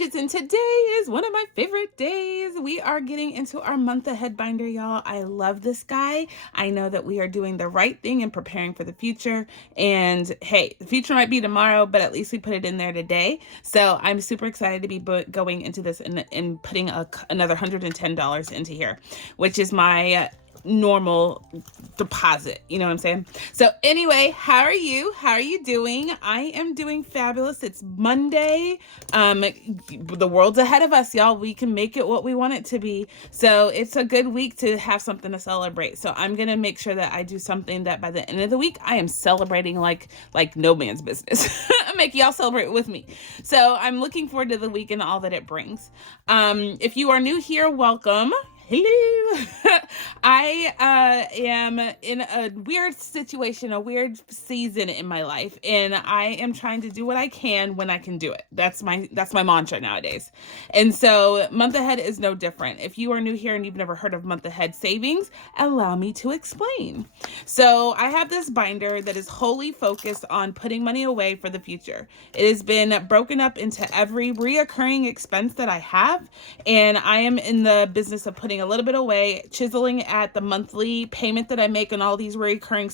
Budgets, and today is one of my favorite days. We are getting into our month ahead binder, y'all. I love this guy. I know that we are doing the right thing and preparing for the future. And hey, the future might be tomorrow, but at least we put it in there today. So I'm super excited to be going into this and putting another $110 into here, which is my normal deposit. You know what I'm saying? So anyway, how are you? How are you doing? I am doing fabulous. It's Monday. The world's ahead of us, y'all. We can make it what we want it to be. So it's a good week to have something to celebrate. So I'm going to make sure that I do something that by the end of the week, I am celebrating like no man's business. I'm making y'all celebrate with me. So I'm looking forward to the week and all that it brings. If you are new here, welcome. Hello. I am in a weird situation, a weird season in my life, and I am trying to do what I can when I can do it. That's my mantra nowadays. And so month ahead is no different. If you are new here and you've never heard of month ahead savings, allow me to explain. So I have this binder that is wholly focused on putting money away for the future. It has been broken up into every reoccurring expense that I have, and I am in the business of putting a little bit away, chiseling at the monthly payment that I make on all these recurring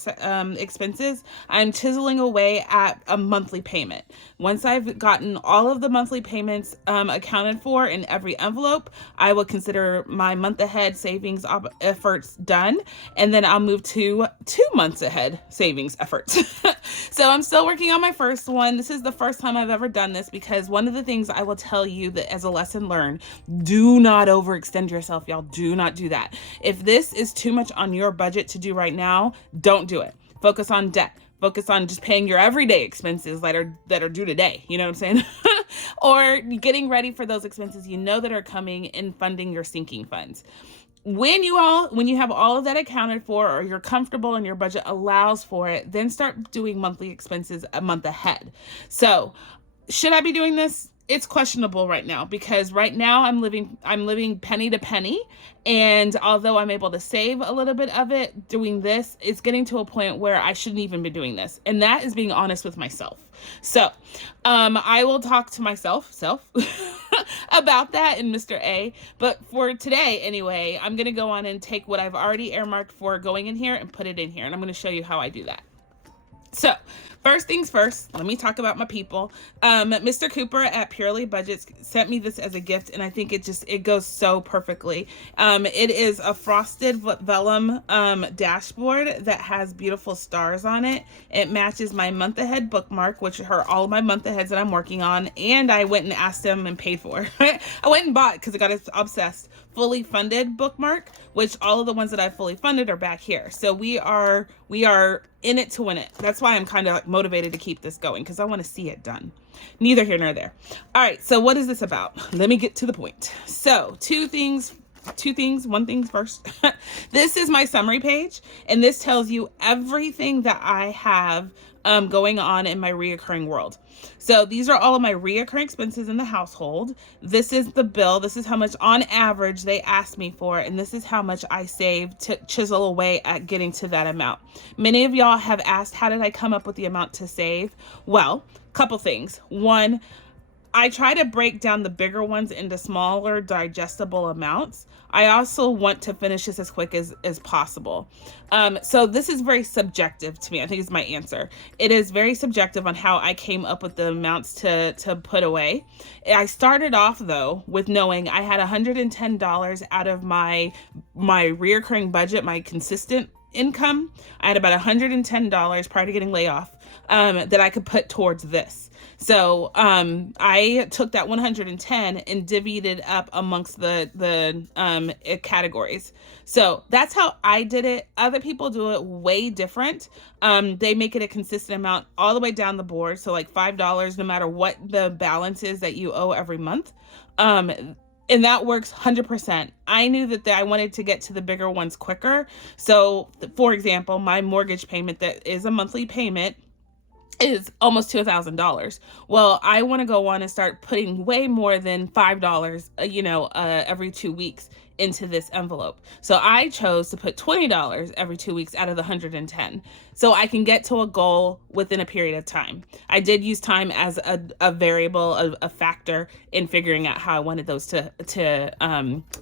expenses. I'm chiseling away at a monthly payment. Once I've gotten all of the monthly payments accounted for in every envelope, I will consider my month ahead savings efforts done, and then I'll move to 2 months ahead savings efforts. So I'm still working on my first one. This is the first time I've ever done this, because one of the things I will tell you that as a lesson learned, do not overextend yourself, y'all. Do not do that. If this is too much on your budget to do right now, don't do it. Focus on debt. Focus on just paying your everyday expenses that are due today. You know what I'm saying? Or getting ready for those expenses you know that are coming and funding your sinking funds. When you have all of that accounted for, or you're comfortable and your budget allows for it, then start doing monthly expenses a month ahead. So should I be doing this? It's questionable right now, because right now I'm living penny to penny. And although I'm able to save a little bit of it, doing this, it's getting to a point where I shouldn't even be doing this. And that is being honest with myself. So I will talk to myself about that in Mr. A. But for today, anyway, I'm going to go on and take what I've already earmarked for going in here and put it in here. And I'm going to show you how I do that. So first things first, let me talk about my people. Mr. Cooper at Purely Budgets sent me this as a gift, and I think it goes so perfectly. It is a frosted vellum dashboard that has beautiful stars on it. It matches my month ahead bookmark, which are all of my month aheads that I'm working on, and I went and asked him and paid for. I went and bought, because I got obsessed, fully funded bookmark, which all of the ones that I fully funded are back here. So we are in it to win it. That's why I'm kind of motivated to keep this going, because I want to see it done. Neither here nor there. All right, so what is this about? Let me get to the point. So one thing first. This is my summary page, and this tells you everything that I have going on in my reoccurring world. So these are all of my reoccurring expenses in the household. This is the bill. This is how much on average they asked me for, and this is how much I save to chisel away at getting to that amount. Many of y'all have asked, how did I come up with the amount to save? Well, couple things. One, I try to break down the bigger ones into smaller, digestible amounts. I also want to finish this as quick as possible. So this is very subjective to me. I think is my answer. It is very subjective on how I came up with the amounts to put away. I started off, though, with knowing I had $110 out of my reoccurring budget, my consistent income. I had about $110 prior to getting laid off that I could put towards this. So I took that 110 and divvied it up amongst the categories. So that's how I did it. Other people do it way different. They make it a consistent amount all the way down the board. So like $5, no matter what the balance is that you owe every month. And that works 100%. I knew that I wanted to get to the bigger ones quicker. So for example, my mortgage payment that is a monthly payment is almost $2,000. Well, I want to go on and start putting way more than $5, every 2 weeks into this envelope. So I chose to put $20 every 2 weeks out of the 110, so I can get to a goal within a period of time. I did use time as a variable, a factor in figuring out how I wanted those to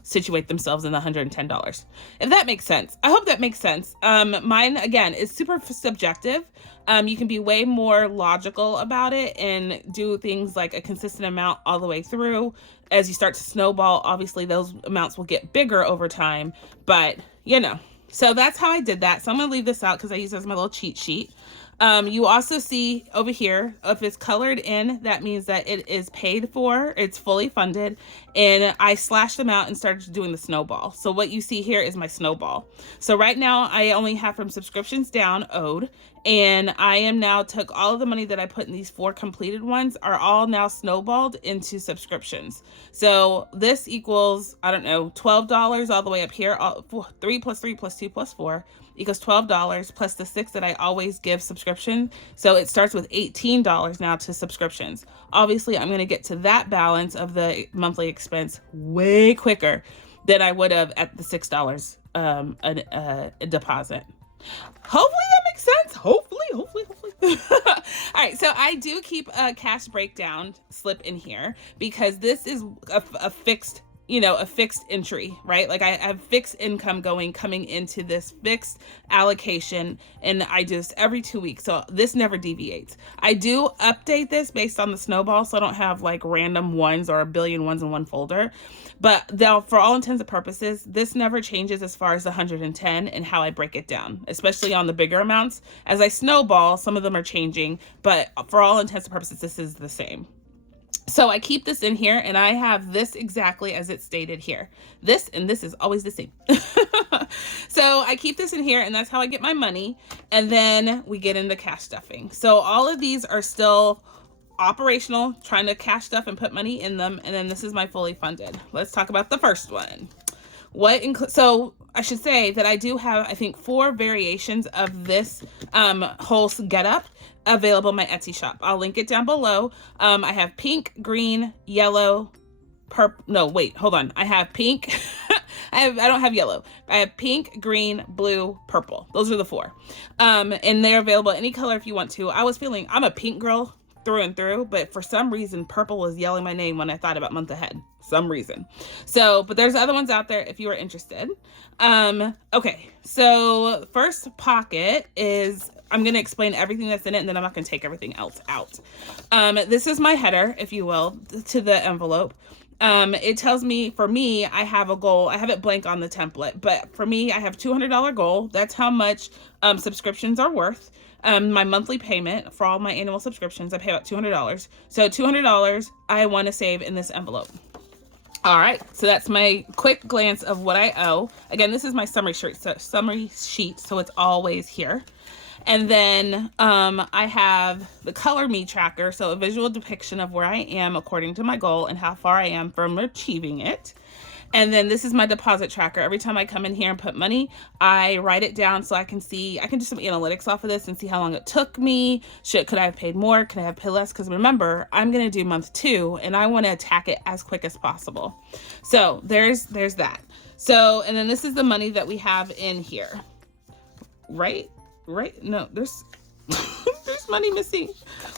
situate themselves in the $110. If that makes sense. I hope that makes sense. Mine, again, is super subjective. You can be way more logical about it and do things like a consistent amount all the way through. As you start to snowball, obviously those amounts will get bigger over time, but you know. So that's how I did that. So I'm gonna leave this out because I use it as my little cheat sheet. You also see over here, if it's colored in, that means that it is paid for, it's fully funded, and I slashed them out and started doing the snowball. So what you see here is my snowball. So right now I only have from subscriptions down owed, and I am now took all of the money that I put in these 4 completed ones are all now snowballed into subscriptions. So this equals, I don't know, $12 all the way up here, 3 plus 3 plus 2 plus 4 equals $12 plus the 6 that I always give subscription. So it starts with $18 now to subscriptions. Obviously, I'm going to get to that balance of the monthly expense way quicker than I would have at the $6 a deposit. Hopefully that makes sense. Hopefully. All right, so I do keep a cash breakdown slip in here because this is a fixed, you know, a fixed entry, right? Like I have fixed income coming into this fixed allocation, and I do this every 2 weeks. So this never deviates. I do update this based on the snowball, so I don't have like random ones or a billion ones in one folder. But for all intents and purposes, this never changes as far as the 110 and how I break it down, especially on the bigger amounts. As I snowball, some of them are changing, but for all intents and purposes, this is the same. So I keep this in here, and I have this exactly as it's stated here. This and this is always the same. So I keep this in here, and that's how I get my money. And then we get into cash stuffing. So all of these are still operational, trying to cash stuff and put money in them. And then this is my fully funded. Let's talk about the first one. So I should say that I do have, I think, 4 variations of this whole getup available in my Etsy shop. I'll link it down below. I have pink, green, yellow, purple. No, wait, hold on. I have pink. I don't have yellow. I have pink, green, blue, purple. Those are the 4. And they're available any color if you want to. I'm a pink girl through and through, but for some reason, purple was yelling my name when I thought about month ahead. Some reason. So, but there's other ones out there if you are interested. Okay, so first pocket is, I'm going to explain everything that's in it, and then I'm not going to take everything else out. This is my header, if you will, to the envelope. It tells me, for me, I have a goal. I have it blank on the template, but for me, I have $200 goal. That's how much subscriptions are worth. My monthly payment for all my annual subscriptions, I pay about $200. So $200 I want to save in this envelope. All right, so that's my quick glance of what I owe. Again, this is my summary sheet, so it's always here. And then I have the Color Me tracker, so a visual depiction of where I am according to my goal and how far I am from achieving it. And then this is my deposit tracker. Every time I come in here and put money, I write it down so I can do some analytics off of this and see how long it took me. Could I have paid more? Could I have paid less? Because remember, I'm going to do month 2 and I want to attack it as quick as possible. So there's that. So, and then this is the money that we have in here. Right? No, there's money missing.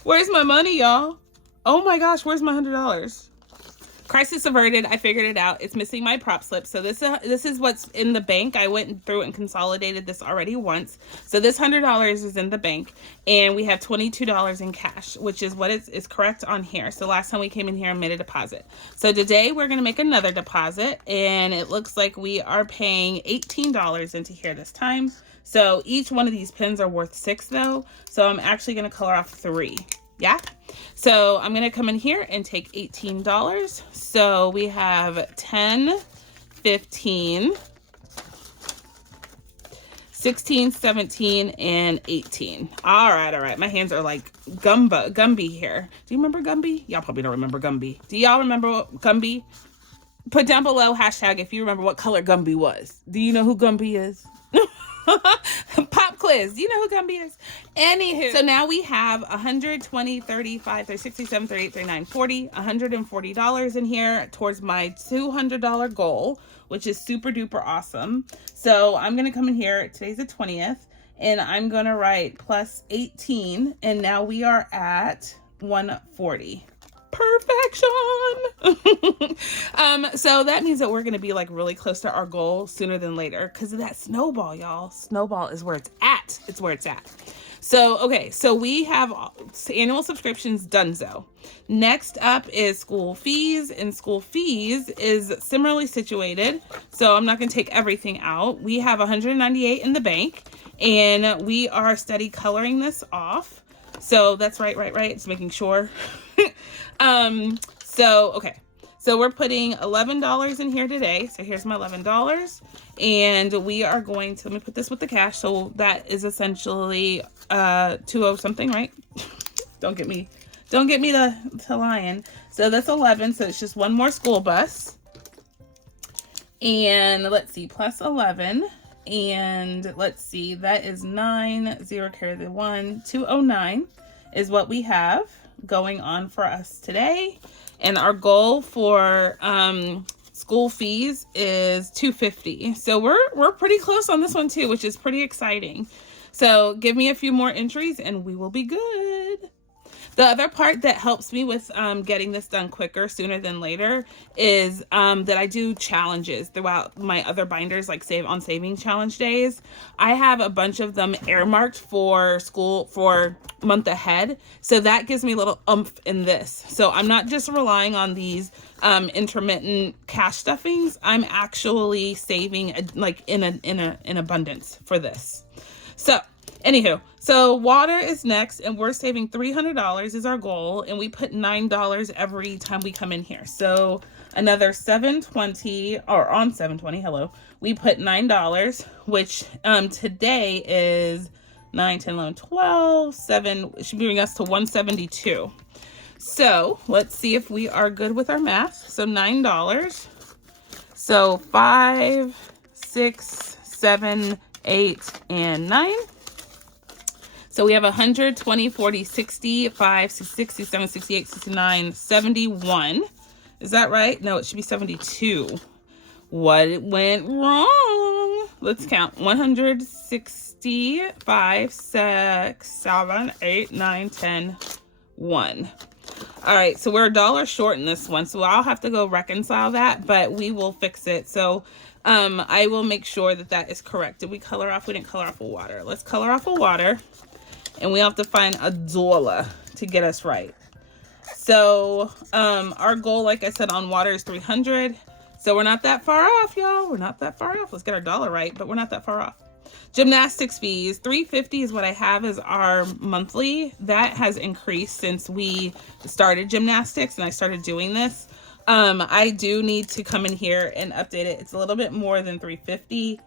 Where's my money, y'all? Oh my gosh, where's my $100? Crisis averted. I figured it out. It's missing my prop slip. So this is what's in the bank. I went through and consolidated this already once. So this $100 is in the bank, and we have $22 in cash, which is what is correct on here. So last time we came in here and made a deposit. So today we're going to make another deposit, and it looks like we are paying $18 into here this time. So each one of these pins are worth 6 though. So I'm actually going to color off 3. Yeah. So I'm going to come in here and take $18. So we have 10, 15, 16, 17, and 18. All right. My hands are like Gumby here. Do you remember Gumby? Y'all probably don't remember Gumby. Do y'all remember Gumby? Put down below hashtag if you remember what color Gumby was. Do you know who Gumby is? Pop quiz. You know who Gumby is? Anywho. So now we have 120, 35, 30, 67, 38, 39, 40, $140 in here towards my $200 goal, which is super duper awesome. So I'm going to come in here. Today's the 20th. And I'm going to write plus 18. And now we are at 140. Perfection. So that means that we're going to be like really close to our goal sooner than later because of that snowball, y'all. Snowball is where it's at. It's where it's at. So, okay. So we have annual subscriptions donezo. Next up is school fees, and school fees is similarly situated. So I'm not going to take everything out. We have 198 in the bank, and we are steady coloring this off. So that's right. Just making sure. Okay. So we're putting $11 in here today. So here's my $11. And we are going to, let me put this with the cash. So that is essentially 20 something, right? Don't get me to lying. So that's 11. So it's just one more school bus. And let's see, plus 11. And let's see, that is 9, 0 carry the 1, 209 is what we have going on for us today. And our goal for school fees is $250. So we're pretty close on this one too, which is pretty exciting. So give me a few more entries and we will be good. The other part that helps me with getting this done quicker, sooner than later, is that I do challenges throughout my other binders, like Save on Saving challenge days. I have a bunch of them earmarked for school for month ahead. So that gives me a little oomph in this. So I'm not just relying on these intermittent cash stuffings. I'm actually saving like in abundance for this. So anywho, so water is next, and we're saving $300 is our goal, and we put $9 every time we come in here. So another $720, or on $720, hello, we put $9, which today is 9, 10, 11, 12, 7, it should bring us to $172. So let's see if we are good with our math. So $9. So 5, 6, 7, 8, and 9. So we have 120, 40, 60, 5, 60, 67, 68, 69, 71. Is that right? No, it should be 72. What went wrong? Let's count. 165, 6, 7, 8, 9, 10, 1. All right, so we're $1 short in this one. So I'll have to go reconcile that, but we will fix it. So I will make sure that that is correct. Did we color off? We didn't color off with water. Let's color off with water. And we have to find $1 to get us right. So our goal, like I said, on water is 300. So we're not that far off, y'all. We're not that far off. Let's get our $1 right, but we're not that far off. Gymnastics fees, $350 is what I have as our monthly. That has increased since we started gymnastics and I started doing this. I do need to come in here and update it. It's a little bit more than $350.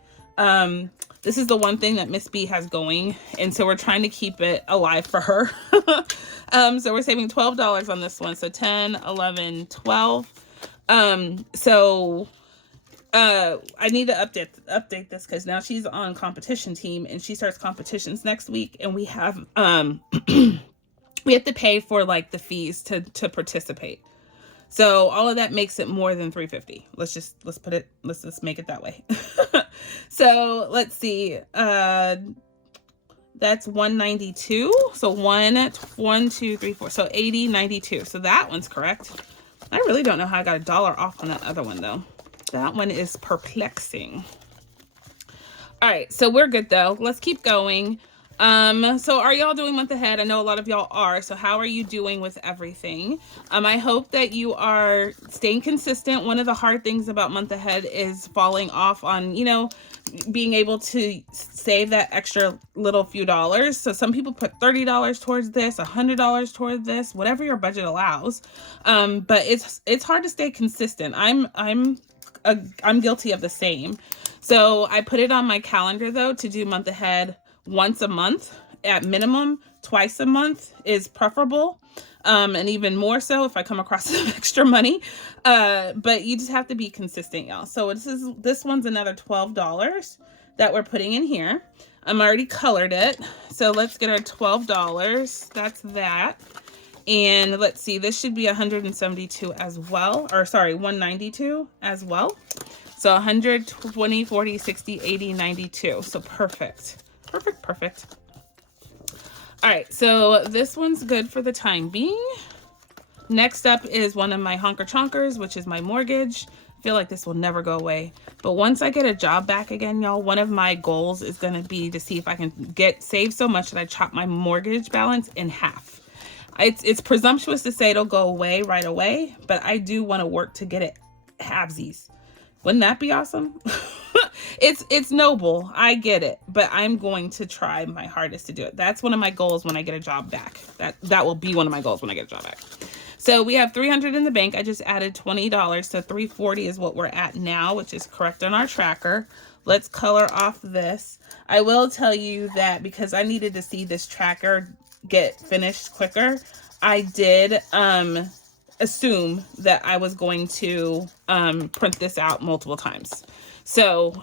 This is the one thing that Miss B has going, and so we're trying to keep it alive for her. So we're saving $12 on this one. So 10, 11, 12. I need to update this because now she's on competition team and she starts competitions next week, and we have we have to pay for like the fees to participate. So all of that makes it more than $350. Let's just make it that way. So let's see. That's 192. So 1, 2, 3, 4. So 80, 92. So that one's correct. I really don't know how I got $1 off on that other one though. That one is perplexing. All right, so we're good though. Let's keep going. So are y'all doing month ahead? I know a lot of y'all are. So how are you doing with everything? I hope that you are staying consistent. One of the hard things about month ahead is falling off on, being able to save that extra little few dollars. So some people put $30 towards this, $100 towards this, whatever your budget allows. But it's hard to stay consistent. I'm guilty of the same. So I put it on my calendar though to do month ahead once a month at minimum. Twice a month is preferable, and even more so if I come across some extra money, but you just have to be consistent, y'all. So this one's another $12 that we're putting in here. I'm already colored it. So let's get our $12. That's that. And let's see, this should be 172 as well, or sorry, 192 as well. So 120, 40, 60, 80, 92. So perfect. Perfect, perfect. All right, so this one's good for the time being. Next up is one of my honker chonkers, which is my mortgage. I feel like this will never go away. But once I get a job back again, y'all, one of my goals is gonna be to see if I can save so much that I chop my mortgage balance in half. It's presumptuous to say it'll go away right away, but I do want to work to get it halvesies. Wouldn't that be awesome? It's noble. I get it, but I'm going to try my hardest to do it. That's one of my goals when I get a job back. That will be one of my goals when I get a job back. So we have $300 in the bank. I just added $20, so $340 is what we're at now, which is correct on our tracker. Let's color off this. I will tell you that because I needed to see this tracker get finished quicker, I did assume that I was going to print this out multiple times. So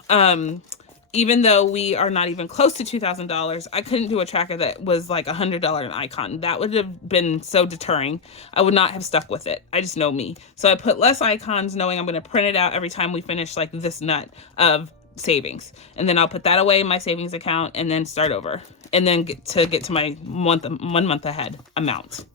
even though we are not even close to $2,000, I couldn't do a tracker that was like $100 an icon. That would have been so deterring. I would not have stuck with it. I just know me. So I put less icons knowing I'm going to print it out every time we finish like this nut of savings, and then I'll put that away in my savings account and then start over, and then get to my 1 month ahead amount.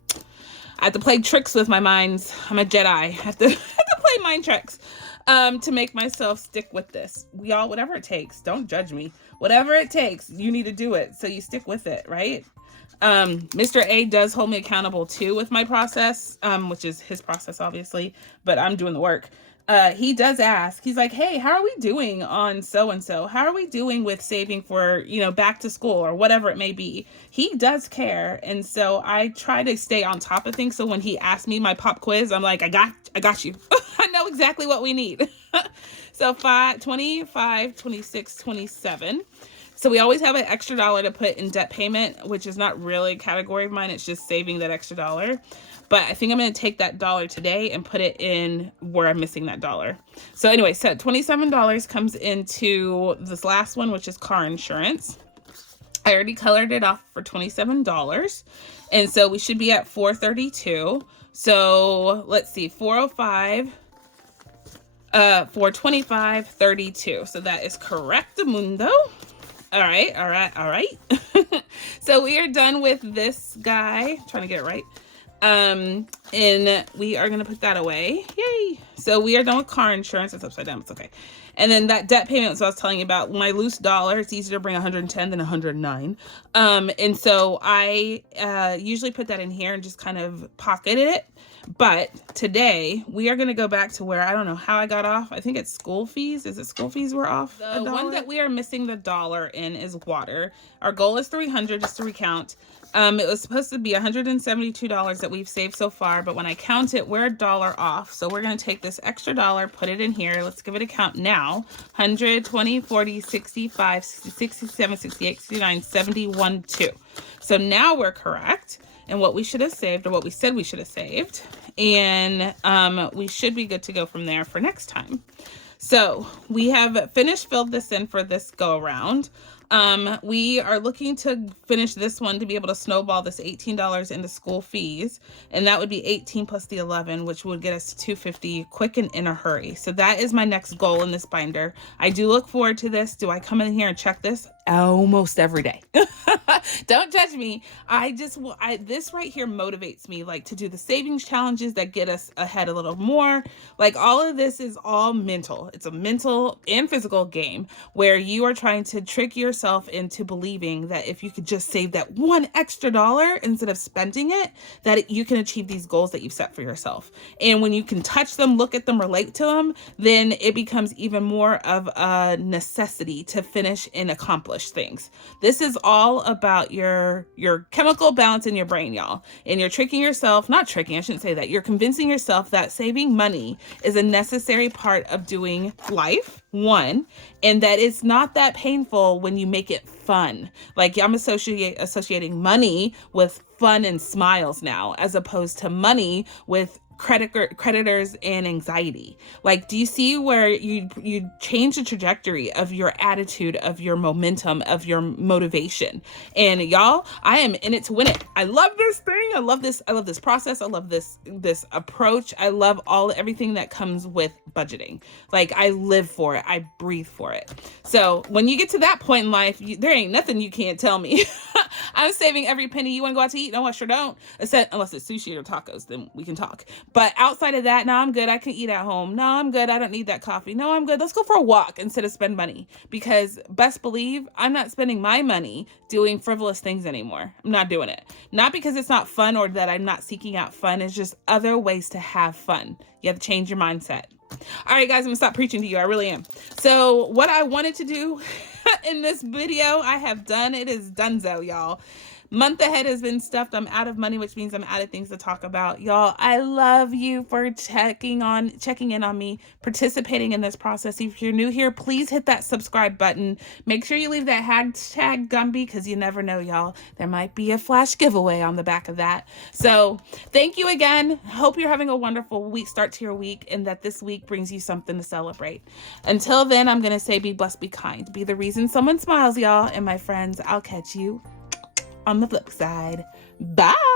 I have to play tricks with my minds. I'm a Jedi. I have to play mind tricks to make myself stick with this. Y'all, whatever it takes, don't judge me. Whatever it takes, you need to do it, so you stick with it, right? Mr. A does hold me accountable too with my process, which is his process obviously, but I'm doing the work. He does ask, he's like, hey, how are we doing on so-and-so? How are we doing with saving for, you know, back to school or whatever it may be? He does care. And so I try to stay on top of things. So when he asked me my pop quiz, I'm like, I got you. I know exactly what we need. So 5, 25, 26, 27. So we always have an extra $1 to put in debt payment, which is not really a category of mine. It's just saving that extra $1. But I think I'm going to take that $1 today and put it in where I'm missing that $1. So anyway, so $27 comes into this last one, which is car insurance. I already colored it off for $27. And so we should be at $432. So let's see, 405, 425, 32. So that is correctamundo. All right. So we are done with this guy. I'm trying to get it right. And we are going to put that away. Yay. So we are done with car insurance. It's upside down. It's okay. And then that debt payment, so I was telling you about my loose $1, it's easier to bring 110 than 109. And so I usually put that in here and just kind of pocket it. But today we are going to go back to where, I don't know how I got off. I think it's school fees. Is it school fees we're off? The one that we are missing the $1 in is water. Our goal is 300, just to recount. It was supposed to be $172 that we've saved so far, but when I count it, we're $1 off. So we're going to take this extra $1, put it in here. Let's give it a count now. 100, 20, 40, 65, 67, 68, 69, 71, 2. So now we're correct in what we should have saved, or what we said we should have saved. And we should be good to go from there for next time. So we have filled this in for this go around. We are looking to finish this one to be able to snowball this $18 into school fees. And that would be 18 plus the 11, which would get us to $250 quick and in a hurry. So that is my next goal in this binder. I do look forward to this. Do I come in here and check this? Almost every day. Don't judge me. This right here motivates me, like, to do the savings challenges that get us ahead a little more. Like, all of this is all mental. It's a mental and physical game where you are trying to trick yourself into believing that if you could just save that one extra $1 instead of spending it, that you can achieve these goals that you've set for yourself. And when you can touch them, look at them, relate to them, then it becomes even more of a necessity to finish and accomplish things. This is all about your chemical balance in your brain, y'all. And you're tricking yourself, not tricking, I shouldn't say that. You're convincing yourself that saving money is a necessary part of doing life, one, and that it's not that painful when you make it fun. Like, I'm associating money with fun and smiles now, as opposed to money with creditors and anxiety. Like, do you see where you change the trajectory of your attitude, of your momentum, of your motivation? And y'all, I am in it to win it. I love this thing. I love this process. I love this approach. I love everything that comes with budgeting. Like, I live for it. I breathe for it. So when you get to that point in life, there ain't nothing you can't tell me. I'm saving every penny. You want to go out to eat? No, I sure don't. Unless it's sushi or tacos, then we can talk. But outside of that, no, I'm good. I can eat at home. No, I'm good. I don't need that coffee. No, I'm good. Let's go for a walk instead of spend money. Because best believe I'm not spending my money doing frivolous things anymore. I'm not doing it. Not because it's not fun or that I'm not seeking out fun. It's just other ways to have fun. You have to change your mindset. All right, guys, I'm gonna stop preaching to you. I really am. So what I wanted to do in this video, I have done. It is donezo, y'all. Month ahead has been stuffed. I'm out of money, which means I'm out of things to talk about. Y'all, I love you for checking in on me, participating in this process. If you're new here, please hit that subscribe button. Make sure you leave that hashtag Gumby, because you never know, y'all. There might be a flash giveaway on the back of that. So thank you again. Hope you're having a wonderful start to your week, and that this week brings you something to celebrate. Until then, I'm going to say be blessed, be kind. Be the reason someone smiles, y'all. And my friends, I'll catch you on the flip side. Bye.